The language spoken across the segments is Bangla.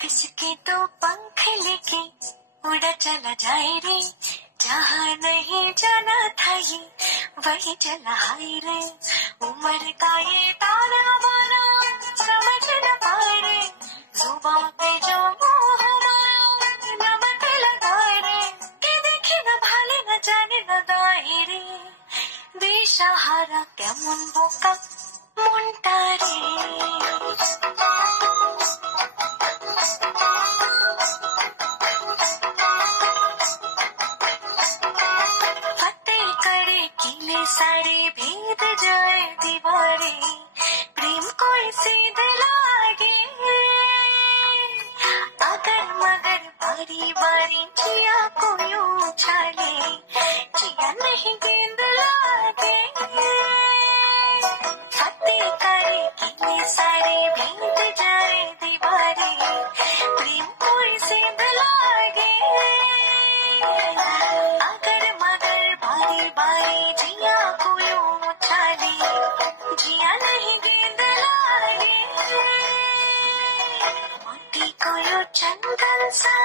किसके तो पंख लेके उड़ा चला जाए रे, जहाँ नहीं जाना था ये वही चला हाय रे। उम्र का ये ताना बाना समझ न पाए रे, जुबां पे जो मुंह हमारा नमक लगाए रे, के देखे न भाले न जाने न दाए रे, बेसहारा কেমন বোকা মনটা রে। सारे भेद जाए दीवारें, प्रेम कोई सीध लागे, अगर मगर बारी बारी जिया को यूं उछाले, जिया नहीं गेंद लागे। फतेह करे किले सारे भेद जाए दीवारें, प्रेम कोई सीध लागे, अगर मगर बारी बारी जिया को यूं उछाले, जिया नहीं गेंद लागे। माटी को यूं चंदन सा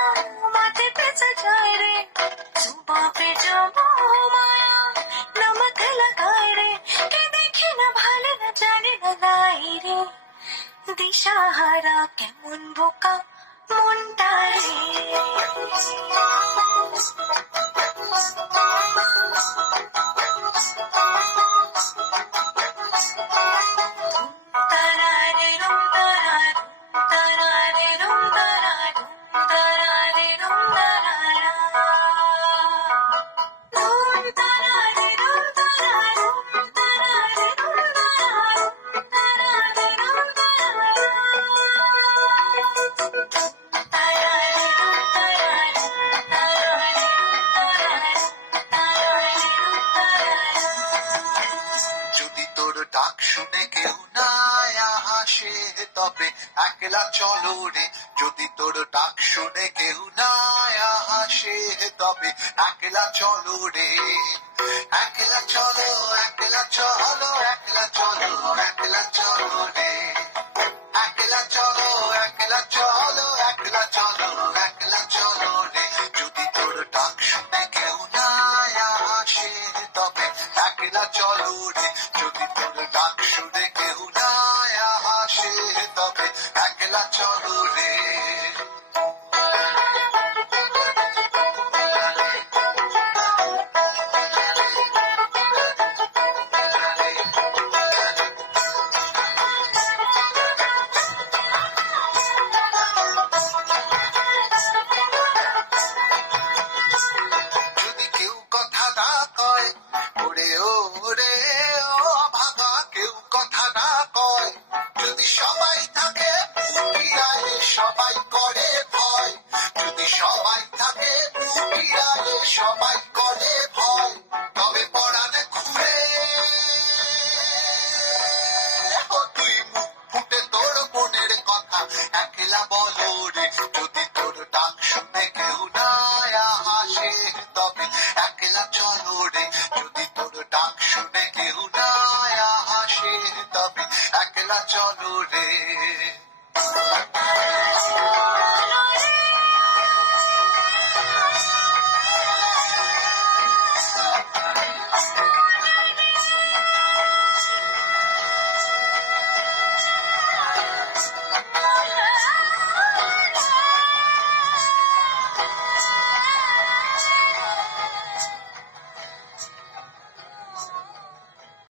माथे पे सजाए रे, जुबां पे जो मोह माया नमक लगाए रे, के देखे न भाले न जाने न गाए रे, दिशाहारा কেমন বোকা মনটা রে। তবে একলা চলো রে, যদি তোর ডাক শুনে কেউ না আসে তবে একলা চলো রে, একলা চলো একলা চলো একলা চলো একলা চলো রে, একলা চলো একলা চলো একলা চলো একলা চলো রে, যদি তোর ডাক শুনে কেউ না আসে তবে একলা চলো রে, যদি তোর ডাক শুনে কেউ না আসে তবে একলা চলো রে। যদি কেউ কথা না কয় ওরে ওরে ও ভাগা, কেউ কথা না কয়, যদি সবাই থাকে পুটিয়ায় সবাই করে ভয়, যদি সবাই থাকে পুটিয়ায় সবাই করে ভয়, তবে পরাণে ঘুরে তুই মুখ ফুটে তোর মনের কথা একলা বলো রে, যদি